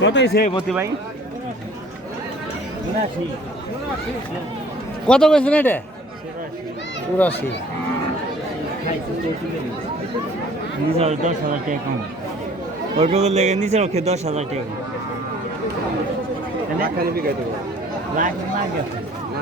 কত হয়েছে মতি ভাই? কত কইছেন এটা? চুরাশি। নিচের দশ হাজার টাকা কম। ওইটুকু লেগে নিচের ওকে দশ হাজার টাকা লাখ লাখ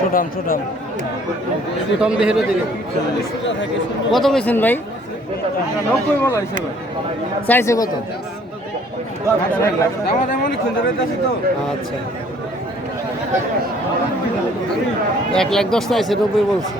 ছোটাম ছোটাম ছোটাম দেহের দিকে। কত কইছেন ভাই? নব্বই বলা হয়েছে ভাই। চাইছে কত? আচ্ছা। এক লাখ দশ চাইছে নব্বই বলছে।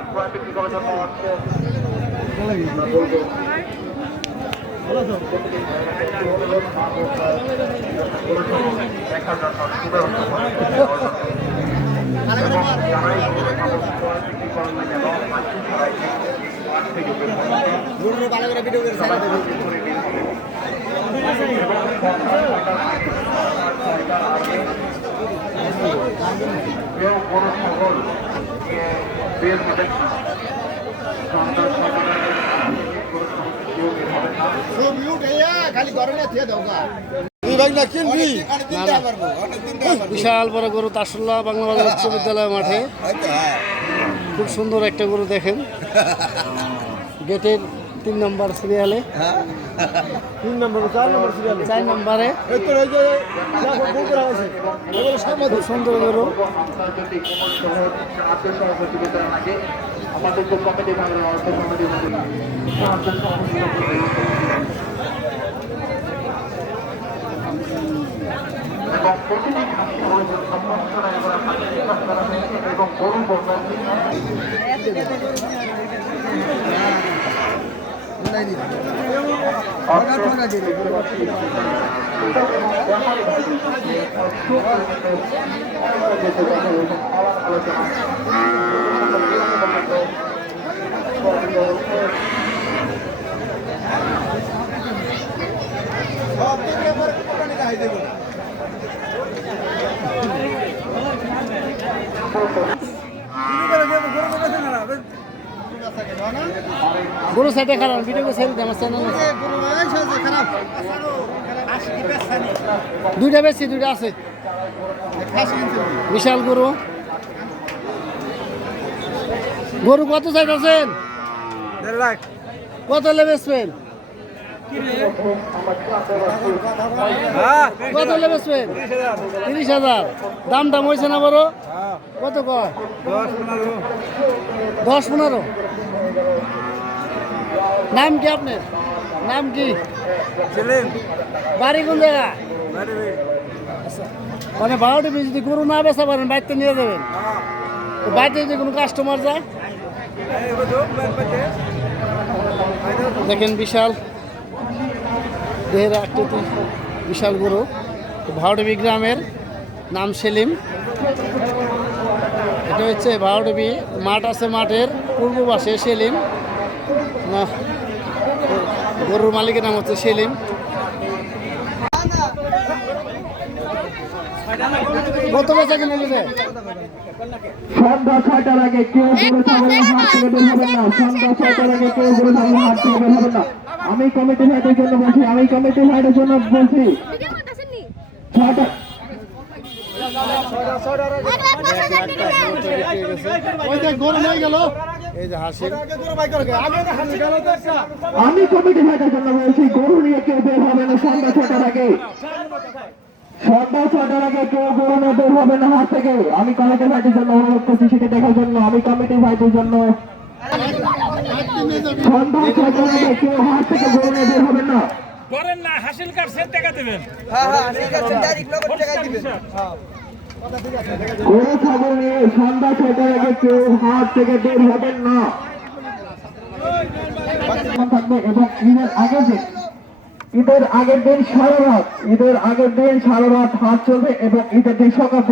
আমরা দেখতে করার জন্য ভালো করে ভিডিও করে কেউ কোনো সকল বিয়ের প্রোটেকশন বিশাল বড় গরু তাসল্লা বাংলা বাজার উচ্চ বিদ্যালয় মাঠে খুব সুন্দর একটা গরু দেখেন। গেটের তিন নম্বর সিরিয়ালে তিন নম্বর চার নম্বর সিরিয়ালে চার নম্বরে। সুন্দর গরু। আমাদের যে কমিটি আমরা অর্থ কমিটি এবং প্রতিটি এবং গরু বর্ণালী আলোচনা গুরু সাইডে খারাপ ভিডিও সাইড আমার চ্যানেল দুইটা বেশি দুইটা আছে। বিশাল গরু। গরু কত সাইড আছেন? কত লেবেছেন কত হলে বেচবেন তিরিশ হাজার দাম দাম হয়েছে না বড় কত কয় দশ পনেরো নাম কি আপনার নাম কি বাড়ি কোন জায়গা আচ্ছা। মানে বারোটি যদি গরু না বেচা পারেন বাড়িতে নিয়ে যাবেন বাড়িতে যদি কোনো কাস্টমার যায় দেখেন বিশাল দেহের আকৃতি বিশাল গরু। ভাওডবি গ্রামের নাম সেলিম। এটা হচ্ছে ভাওডবি মাঠ আছে মাঠের পূর্ব পাশে সেলিম। গরুর মালিকের নাম হচ্ছে সেলিম। কত বেচা কিনে নেবে সন্ধ্যা ছয়টার আগে কেউ গরু ছাগলের হাট থেকে বের হবে না। সন্ধ্যা ছয়টার আগে কেউ গরু ছাগলের হাট থেকে বের হবে না। আমি কমিটি ভাইটের জন্য বলছি, আমি কমিটি ভাইটের জন্য বলছি। আমি কমিটি ভাইটার জন্য বলছি, গরু নিয়ে কেউ বের হবে না, সন্ধ্যা ছটার আগে। সন্ধ্যা ছটার আগে কেউ গরু নিয়ে বের হবে না হাত থেকে। আমি কমিটি ভাইটের জন্য অনুরোধ করছি সেটা দেখার জন্য, আমি কমিটি ভাইটের জন্য হাসিল কার সেট টাকা দেবেন। নিয়ে সন্ধ্যা ছটার আগে কেউ থেকে বের হবেন না। থাকবে এবং ঈদের আগের দিন। ঈদের আগের দিন সারা রাত ঈদের আগের দিন সারা রাত হাট চলবে এবং ঈদের দিন সকাল